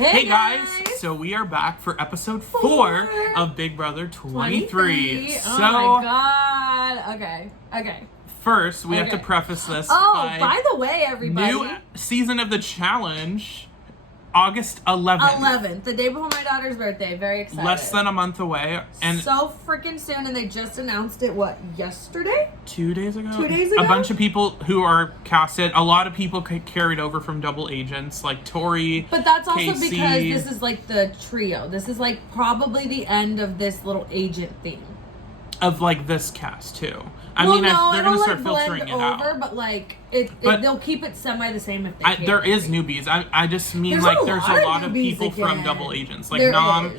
Hey guys! So we are back for episode 4 of Big Brother 23. Oh my god. Okay. First, we have to preface this by the way, everybody. New season of the challenge, August 11th. The day before my daughter's birthday. Very excited. Less than a month away. And so freaking soon, and they just announced it, yesterday? 2 days ago? 2 days ago? A bunch of people who are casted. A lot of people carried over from Double Agents, like Tori, But that's also Casey. because this is like the trio. This is like probably the end of this little agent thing. Of like this cast too. They're gonna start filtering it out. But like they'll keep it semi the same if they can. There is newbies. I just mean there's a lot of people from Double Agents, like Nam,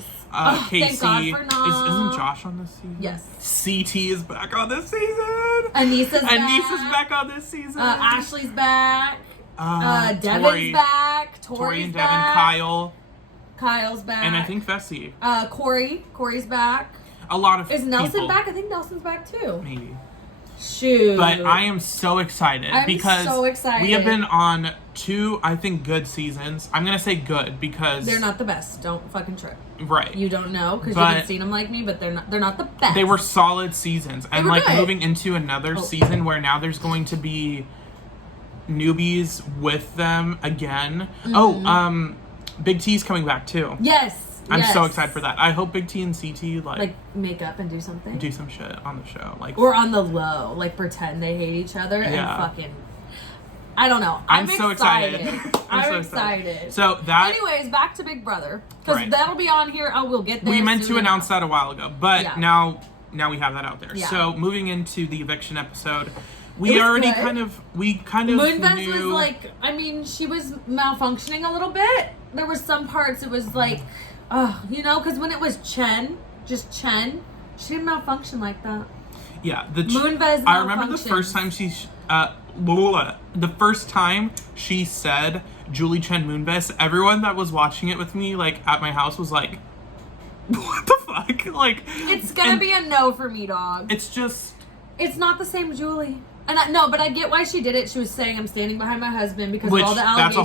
Casey. Thank God for Nam. Isn't Josh on this season? Yes. CT is back on this season. Anissa's back on this season. Ashley's back. Devin's Tori, back. Tori and Devin. back. Kyle's back. And I think Fessy. Corey's back. A lot of Is Nelson people. back? I think Nelson's back too. Maybe. Shoot. But I am so excited because we have been on 2, I think, good seasons. I'm going to say good because they're not the best. Don't fucking trip. Right. You don't know because you haven't seen them like me, but they're not the best. They were solid seasons. And like good. Moving into another season where now there's going to be newbies with them again. Mm-hmm. Big T's coming back too. Yes. I'm so excited for that. I hope Big T and CT like make up and do something. Do some shit on the show. Or on the low. Like pretend they hate each other and fucking I don't know. I'm so excited. I'm so excited. So that anyways, back to Big Brother. Because that'll be on here. We'll get there. We meant to announce that a while ago. But now we have that out there. Yeah. So moving into the eviction episode. We kind of Moonves knew... was like, I mean, she was malfunctioning a little bit. There was some parts it was like, because when it was Chen, she didn't malfunction like that. Yeah, Moonves. I remember the first time she said Julie Chen Moonves. Everyone that was watching it with me, like at my house, was like, "What the fuck?" Like, it's gonna be a no for me, dog. It's not the same Julie. And but I get why she did it. She was saying, "I'm standing behind my husband because of all the allegations."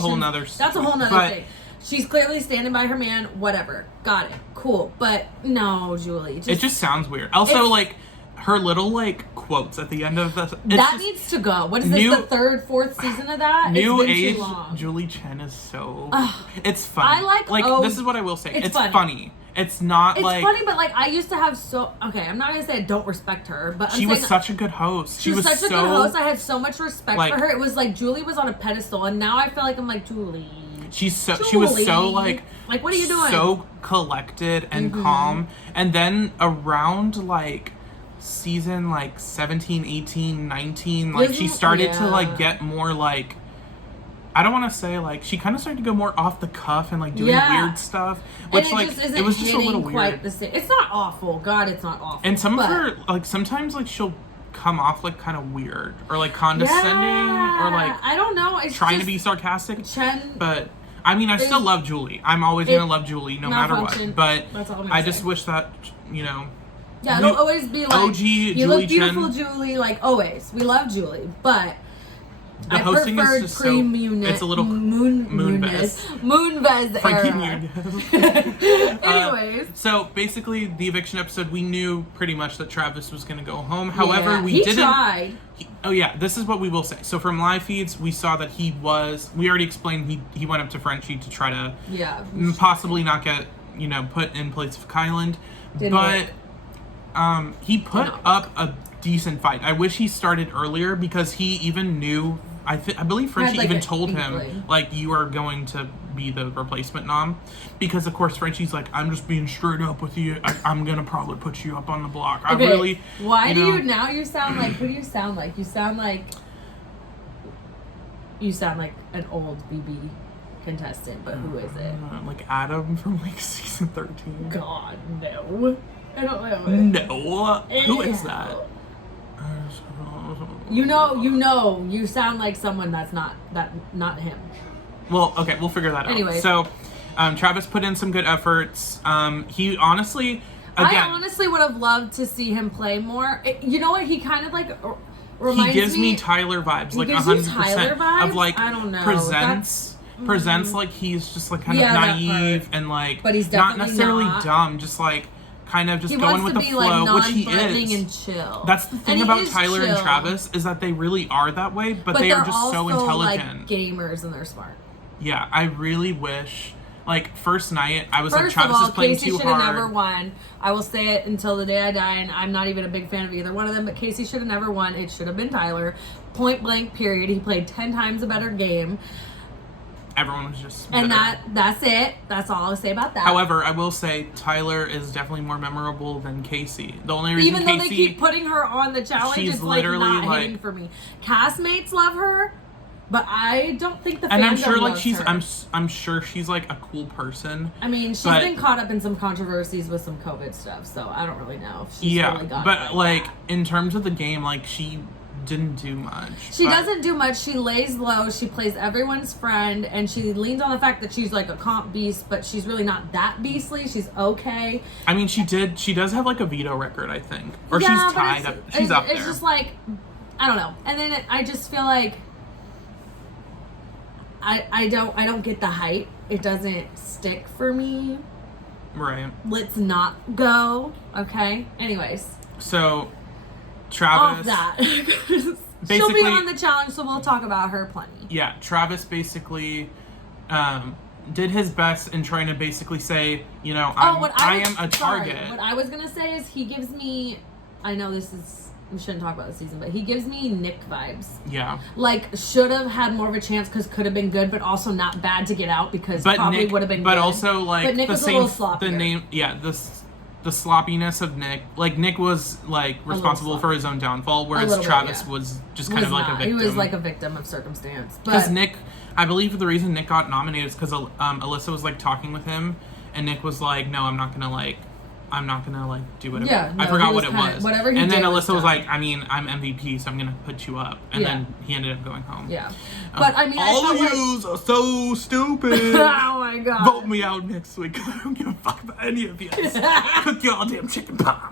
That's a whole nother thing. She's clearly standing by her man. Whatever. Got it. Cool. But no, Julie. It just sounds weird. Also, like, her little, like, quotes at the end of the... That needs to go. What is this, the 3rd, 4th season of that? New it's been age too long. Julie Chen is so... it's funny. I like this is what I will say. It's funny. It's not it's funny, but like I used to have okay, I'm not gonna say I don't respect her, but she was such a good host. She was such a good host. I had so much respect for her. It was like Julie was on a pedestal, and now I feel like I'm like Julie. She was so like what are you doing? So collected and calm. And then around like season like 17, 18, 19, like she started to like get more like, I don't want to say like, she kind of started to go more off the cuff and like doing weird stuff, which like it was just a little weird. Quite the same. It's not awful. God, it's not awful. And some of her like sometimes like she'll come off like kind of weird or like condescending or like I don't know. It's trying to be sarcastic. Chen, but I mean, I still love Julie. I'm always gonna love Julie no matter what. But I just wish that Yeah, it'll always be like OG you Julie look beautiful, Chen. Julie. Like always, we love Julie, but the hosting is just so. It's a little Moonves era. Anyways, so basically, the eviction episode, we knew pretty much that Travis was going to go home. However, we didn't. Tried. This is what we will say. So from live feeds, we saw that he was. We already explained he went up to Frenchie to try to possibly not get put in place of Kyland, but he put up a decent fight. I wish he started earlier because he even knew. I believe Frenchie even told him like, you are going to be the replacement Nam, because of course Frenchie's like, I'm just being straight up with you. I'm gonna probably put you up on the block. Why do you now? You sound like who do you sound like? You sound like an old BB contestant, but who is it? Like Adam from like season 13. God, no. I don't know. No. Who is that? You sound like someone that's not him. Well, okay, we'll figure that out. Anyway. So, Travis put in some good efforts. He honestly, I honestly would have loved to see him play more. You know what? He kind of like reminds me. He gives me Tyler vibes, like 100% of like I don't know. presents. presents like he's just like kind of naive and like, but he's not necessarily dumb, just like kind of just going with the flow, like which he is. And chill. That's the thing about Tyler and Travis is that they really are that way, but they are just so intelligent. Like gamers and they're smart. Yeah, I really wish. Like, first night, I was like, Travis is playing too hard. Casey should have never won. I will say it until the day I die, and I'm not even a big fan of either one of them, but Casey should have never won. It should have been Tyler. Point blank, period. He played 10 times a better game. Everyone was just bitter. And that's it. That's all I'll say about that. However, I will say Tyler is definitely more memorable than Casey. The only reason Even though they keep putting her on the challenge, it's like not hitting for me. Castmates love her. But I don't think the fandom I'm sure like she's her. I'm sure she's like a cool person. I mean, she's been caught up in some controversies with some COVID stuff, so I don't really know if she's really got but like in terms of the game, like she didn't do much. She doesn't do much. She lays low. She plays everyone's friend, and she leans on the fact that she's like a comp beast, but she's really not that beastly. She's okay. I mean, she does have like a veto record, I think, or she's tied up. She's up there. It's just like I don't know. And then I just feel like. I don't get the hype. It doesn't stick for me. Right. Let's not go. Okay. Anyways. So, Travis. Off that. She'll be on the challenge, so we'll talk about her plenty. Yeah. Travis basically did his best in trying to basically say, you know, I am a target. What I was gonna say is he gives me. I know this is. We shouldn't talk about the season, but he gives me Nick vibes. Yeah. Like, should have had more of a chance because could have been good, but also not bad to get out because probably would have been good. But also, like, but Nick was a little sloppier. The sloppiness of Nick. Like, Nick was, like, responsible for his own downfall, whereas Travis was just kind of like a victim. He was like a victim of circumstance. Because Nick, I believe the reason Nick got nominated is because Alyssa was, like, talking with him, and Nick was like, no, I'm not gonna, like, do whatever. Yeah, no, I forgot what it was. Whatever he and did then Alyssa was like, I mean, I'm MVP, so I'm going to put you up. And then he ended up going home. Yeah. But I mean, all of yous are so stupid. Oh my god. Vote me out next week. I don't give a fuck about any of you. Cook your damn chicken pie.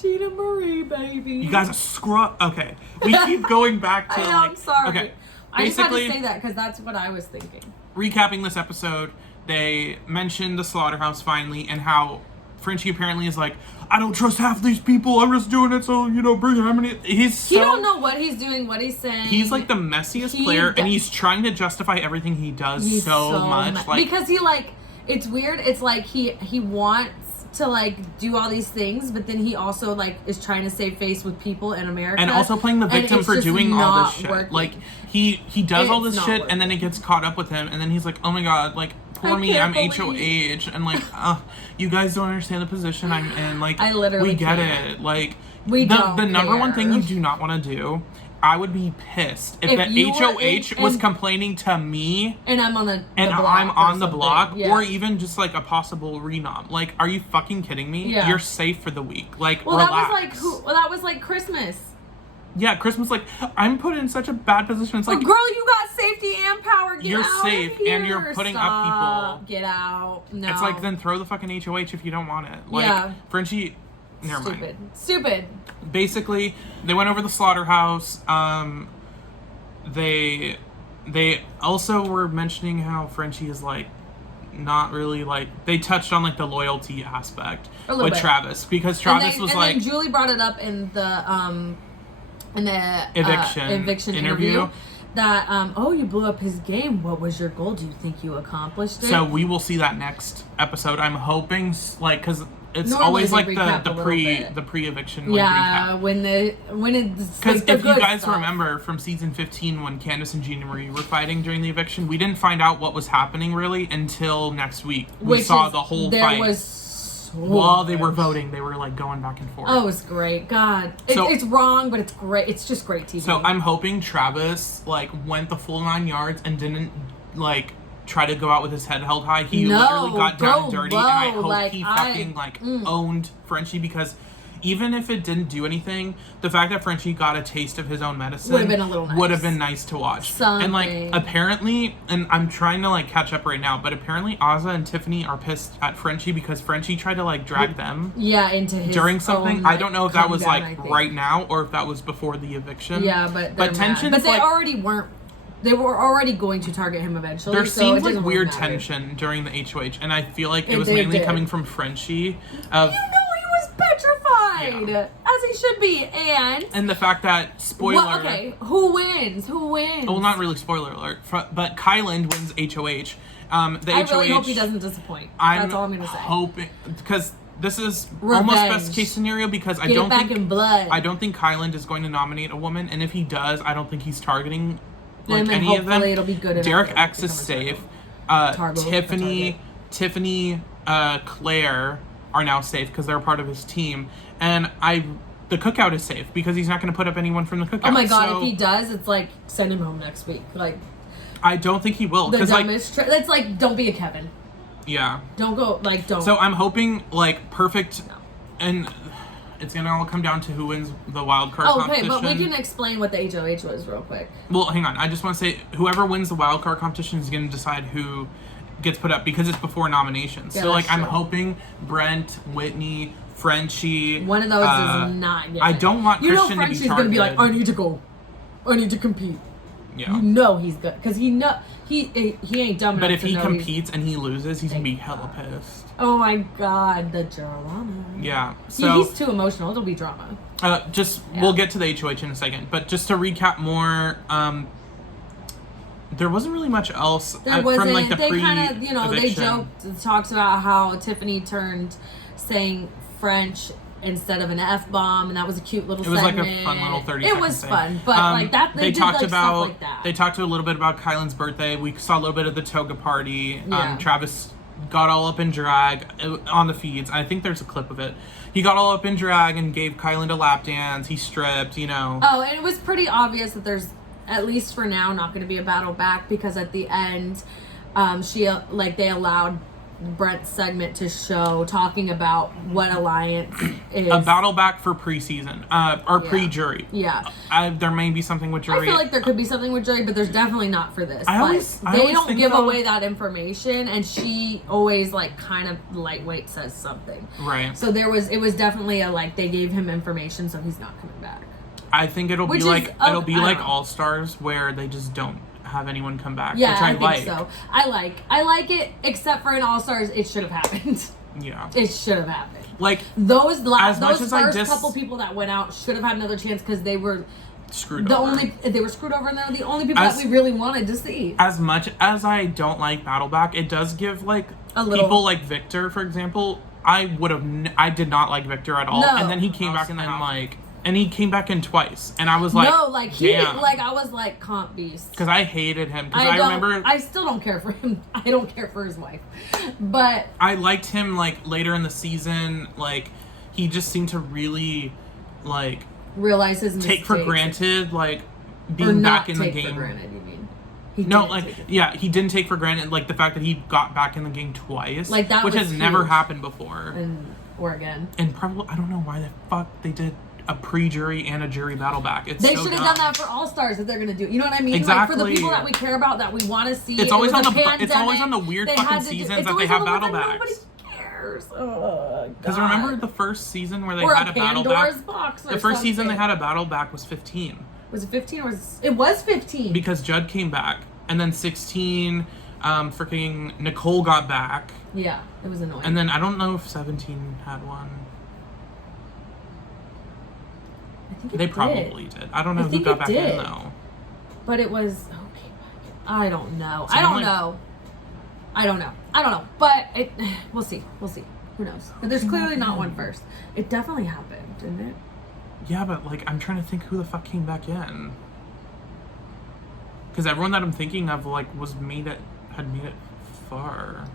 Gina Marie, baby. You guys are scrub. Okay. We keep going back to I'm sorry. Okay. I just had to say that because that's what I was thinking. Recapping this episode, they mentioned the slaughterhouse finally and how Frenchie apparently is like, I don't trust half these people. I'm just doing it so, you know, bring how many. He don't know what he's doing, what he's saying. He's like the messiest player, and he's trying to justify everything he does so much. Like, because he like, it's weird. It's like he wants to like do all these things, but then he also like is trying to save face with people in America, and also playing the victim for doing all this shit. Working. Like he does all this shit, and then it gets caught up with him, and then he's like, oh my god, like. Poor me, I'm HOH, and like, you guys don't understand the position I'm in. Like, I literally we get can't. It. Like, the number one thing you do not want to do, I would be pissed if the HOH was complaining to me, and I'm on the block, or even just like a possible renom. Like, are you fucking kidding me? Yeah. You're safe for the week. Like, relax. That was like Christmas. Yeah, Christmas, like, I'm put in such a bad position. It's like, girl, you got safety and power. You're safe, and you're putting up people. Get out. No. It's like, then throw the fucking HOH if you don't want it. Like, Frenchie, never mind. Stupid. Basically, they went over the slaughterhouse. They also were mentioning how Frenchie is, like, not really, like, they touched on, like, the loyalty aspect with Travis. Because Travis was like... And then Julie brought it up in the Eviction interview that you blew up his game. What was your goal? Do you think you accomplished it? So we will see that next episode. I'm hoping, like, because it's always like the pre-eviction recap. when it's because if you guys remember from season 15 when Candace and Gina Marie were fighting during the eviction, we didn't find out what was happening really until next week. We saw the whole fight. While they were voting, they were like going back and forth. Oh, it's great. God. It's wrong, but it's great. It's just great TV. So I'm hoping Travis like went the full 9 yards and didn't like try to go out with his head held high. He literally got down and dirty, and I hope he fucking owned Frenchie, because even if it didn't do anything, the fact that Frenchie got a taste of his own medicine would have been nice to watch. And like apparently, and I'm trying to like catch up right now, but apparently Azah and Tiffany are pissed at Frenchie because Frenchie tried to like drag them into his during something. Own, I don't know if that was like right now or if that was before the eviction. Yeah, but tensions. But they already weren't They were already going to target him eventually. There seemed like weird tension during the HOH, and I feel like it was mainly coming from Frenchie. He was petrified, as he should be, and the fact that who wins? Well, not really spoiler alert, but Kyland wins HOH. I really hope he doesn't disappoint. That's all I'm gonna say. Hoping, because this is almost best case scenario, because I don't think Kyland is going to nominate a woman, and if he does, I don't think he's targeting any of them. It'll be good. Derek X is safe. Tiffany, Claire are now safe because they're a part of his team, and the cookout is safe because he's not going to put up anyone from the cookout. Oh my god! If he does, it's like send him home next week. Like, I don't think he will. The dumbest. It's like, don't be a Kevin. Yeah. Don't go, don't. So I'm hoping, perfect, and it's going to all come down to who wins the wild card competition. Okay, but we can explain what the HOH was real quick. Well, hang on. I just want to say, whoever wins the wild card competition is going to decide who gets put up, because it's before nominations. Yeah, so, I'm hoping Brent, Whitney, Frenchie. One of those is not getting I don't want Christian to be Frenchie's going to be like, I need to go. I need to compete. Yeah. He's good, because he ain't dumb enough. But if he competes and he loses, he's gonna be hella pissed. Oh my god, the drama. Yeah. So he's too emotional. It'll be drama. We'll get to the HOH in a second, but just to recap more, there wasn't really much else from the they kind of they joked, talks about how Tiffany turned saying French instead of an F-bomb, and that was a cute little segment. It was a fun little 30 It was fun, but they talked about stuff like that. They talked a little bit about Kyland's birthday. We saw a little bit of the toga party. Yeah. Travis got all up in drag on the feeds. I think there's a clip of it. He got all up in drag and gave Kyland a lap dance. He stripped, Oh, and it was pretty obvious that there's, at least for now, not going to be a battle back, because at the end, they allowed Brent's segment to show, talking about what alliance is. A battle back for preseason, or pre-jury. Yeah. There may be something with jury. I feel like there could be something with jury, but there's definitely not for this. They don't give away that information, and she always, kind of lightweight says something. Right. So it was definitely they gave him information, so he's not coming back. I think it'll be like All Stars, where they just don't have anyone come back. Yeah, which I think so. I like it, except for in All Stars, it should have happened. Yeah, it should have happened. Those first couple people that went out should have had another chance, because they were screwed over. They were screwed over, and they're the only people that we really wanted to see. As much as I don't like battle back, it does give a little people like Victor, for example. I did not like Victor at all, and then he came back and he came back in twice, and I was like, no, I was like, comp beast, because I hated him. Because I remember, I still don't care for him. I don't care for his wife, but I liked him later in the season. He just seemed to really realize his mistakes. Take for granted being back in the game. For granted, you mean? He didn't take for granted the fact that he got back in the game twice, that, which has huge. Never happened before. Or again. And probably, I don't know why the fuck they did a pre-jury and a jury battle back. They should have done that for All Stars if they're gonna do. You know what I mean? Exactly. For the people that we care about, that we want to see. It's always on the weird fucking seasons that they have battle backs. Nobody cares. Because remember the first season where they had a battle back? The first season they had a battle back was 15. Was it 15 or it was 15? Because Judd came back, and then 16, freaking Nicole got back. Yeah, it was annoying. And then I don't know if 17 had one. They probably did. I don't know who got back in though. But it was I don't know. I don't know. But we'll see. Who knows? But there's clearly not one first. It definitely happened, didn't it? Yeah, but I'm trying to think who the fuck came back in. Because everyone that I'm thinking of had made it far.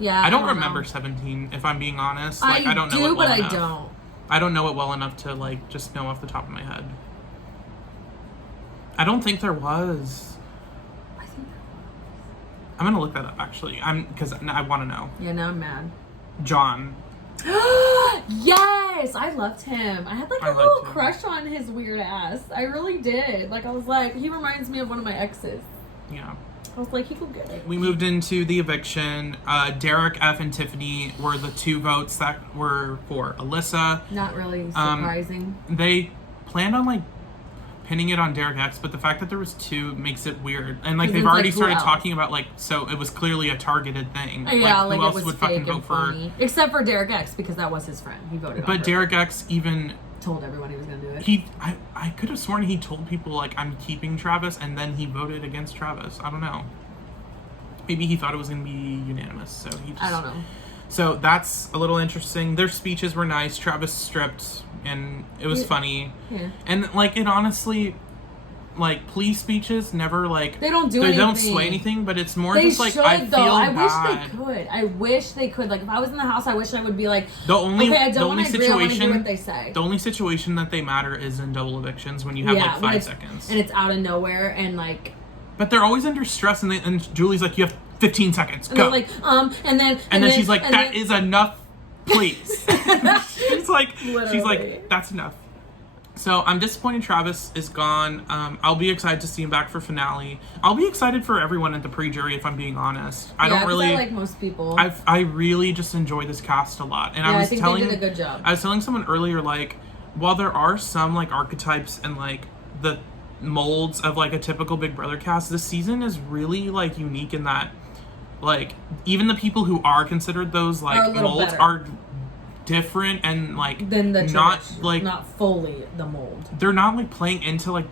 Yeah. I don't remember 17, if I'm being honest. I don't know it well enough. I don't. I don't know it well enough to just know off the top of my head. I don't think there was. I think there was. I'm gonna look that up actually. Because I want to know. Yeah, now I'm mad. John. Yes, I loved him. I had a little crush on his weird ass. I really did. I was like, he reminds me of one of my exes. Yeah. I was like, he could get it. We moved into the eviction. Derek F and Tiffany were the two votes that were for Alyssa. Not really surprising. They planned on pinning it on Derek X, but the fact that there was 2 makes it weird. And like they've already started talking about like, so it was clearly a targeted thing. Yeah, like who else would fucking vote for? Except for Derek X, because that was his friend. He voted. But Derek X even told everyone he was gonna do it. I could have sworn he told people like, I'm keeping Travis, and then he voted against Travis. I don't know. Maybe he thought it was gonna be unanimous, so he just, I don't know. So that's a little interesting. Their speeches were nice. Travis stripped, and it was funny. Yeah. And like, it honestly, like, plea speeches never like they don't do anything. They don't sway anything, but it's more just like, I wish they could. I wish they could. Like, if I was in the house, I wish I would be like, I don't want to agree. I want to hear what they say. The only situation that they matter is in double evictions when you have like 5 seconds, and it's out of nowhere, and like. But they're always under stress, and Julie's like, you have 15 seconds. Go. And they're like, and then she's like, that is enough, please. she's like, that's enough. So I'm disappointed Travis is gone. I'll be excited to see him back for finale. I'll be excited for everyone at the pre-jury, if I'm being honest. I like most people. I really just enjoy this cast a lot. And I think they did a good job. I was telling someone earlier, like, while there are some like archetypes and like the molds of like a typical Big Brother cast, this season is really like unique in that, like, even the people who are considered those like molds are different and like than the not fully the mold. They're not like playing into like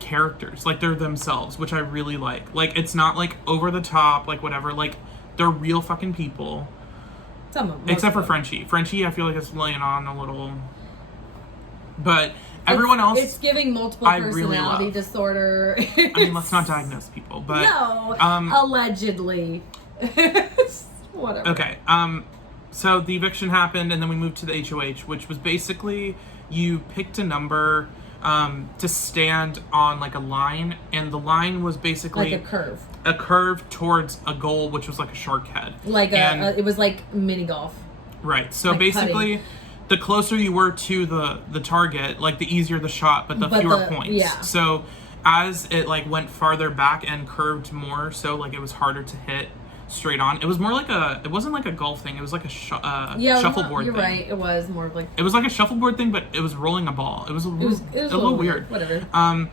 characters, like they're themselves, which I really like. Like, it's not like over the top, like whatever. Like, they're real fucking people. Except for Frenchie. Frenchie, I feel like it's laying on a little, but everyone else, it's giving multiple personality disorder. I mean, let's not diagnose people, but no, allegedly. Whatever. Okay. So the eviction happened, and then we moved to the HOH, which was basically you picked a number to stand on like a line, and the line was basically like a curve towards a goal, which was like a shark head, like it was like mini golf. Right. So like basically. Putting. The closer you were to the target, like the easier the shot, but the fewer points. Yeah. So as it like went farther back and curved more, so like it was harder to hit straight on. It was more like it wasn't like a golf thing. It was like a shuffleboard you're thing. Right. It was more of like. It was like a shuffleboard thing, but it was rolling a ball. It was a little weird. Whatever.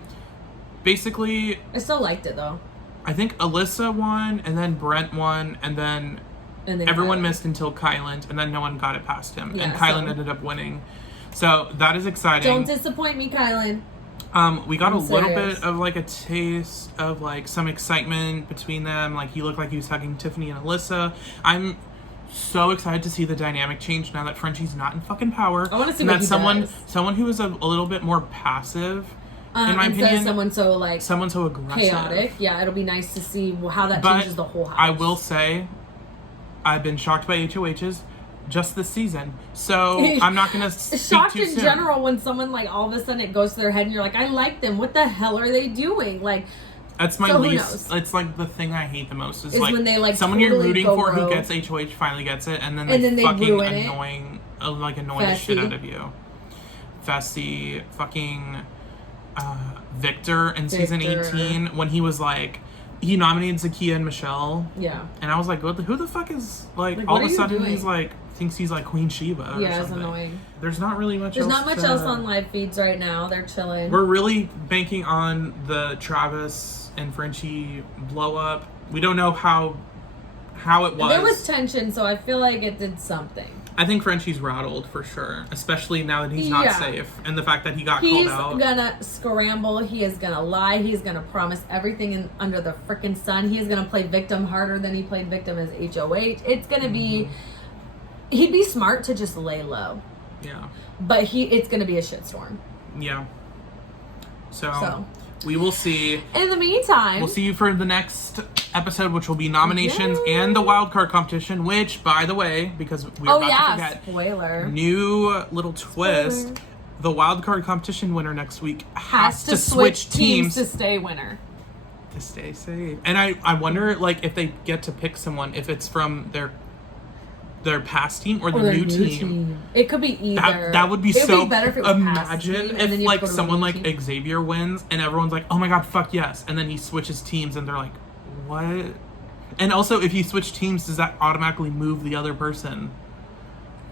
Basically. I still liked it though. I think Alyssa won, and then Brent won, and then everyone missed until Kyland, and then no one got it past him. Yeah, and Kyland ended up winning. So that is exciting. Don't disappoint me, Kyland. We got a little bit of like a taste of like some excitement between them. Like, he looked like he was hugging Tiffany and Alyssa. I'm so excited to see the dynamic change now that Frenchie's not in fucking power. I want to see what he does. Someone who is a little bit more passive. In my opinion, someone so aggressive, chaotic. Yeah, it'll be nice to see how that changes the whole house. I will say, I've been shocked by HOHs just this season, so I'm not gonna speak shocked too in soon. general when someone like all of a sudden it goes to their head and you're like, I like them. What the hell are they doing? Like, that's my least. It's like the thing I hate the most is like when they like someone totally you're rooting for who gets HOH finally gets it, and then they fucking annoy the shit out of you. Fessy, fucking. Victor in season 18 when he was like, he nominated Zakiya and Michelle. Yeah. And I was like, who the fuck is like all of a sudden he's like thinks he's like Queen Shiva or something. Yeah, it's annoying. There's not really much else on live feeds right now. They're chilling. We're really banking on the Travis and Frenchie blow up. We don't know how it was. There was tension, so I feel like it did something. I think Frenchie's rattled for sure, especially now that he's not safe, and the fact that he got called out. He's gonna scramble. He is gonna lie. He's gonna promise everything under the frickin' sun. He is gonna play victim harder than he played victim as HOH. It's gonna be. He'd be smart to just lay low. Yeah. But it's gonna be a shitstorm. Yeah. So we will see. In the meantime, we'll see you for the next episode, which will be nominations and the wild card competition, which, by the way, because we're about to forget, spoiler, new little twist, the wild card competition winner next week has to switch teams to stay winner. To stay safe. And I wonder, like, if they get to pick someone, if it's from their past team or the new team. It could be either. That would be so. Be better if it was imagine if like someone like Xavier wins and everyone's like, oh my god, fuck yes, and then he switches teams and they're like, what? And also, if you switch teams, does that automatically move the other person?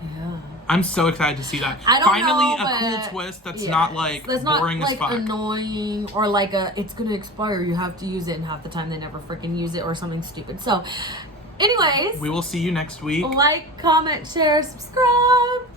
Yeah. I'm so excited to see that. Finally, a cool twist that's not like boring as fuck. Annoying or like it's gonna expire, you have to use it, and half the time they never freaking use it or something stupid. So, anyways, we will see you next week. Like, comment, share, subscribe.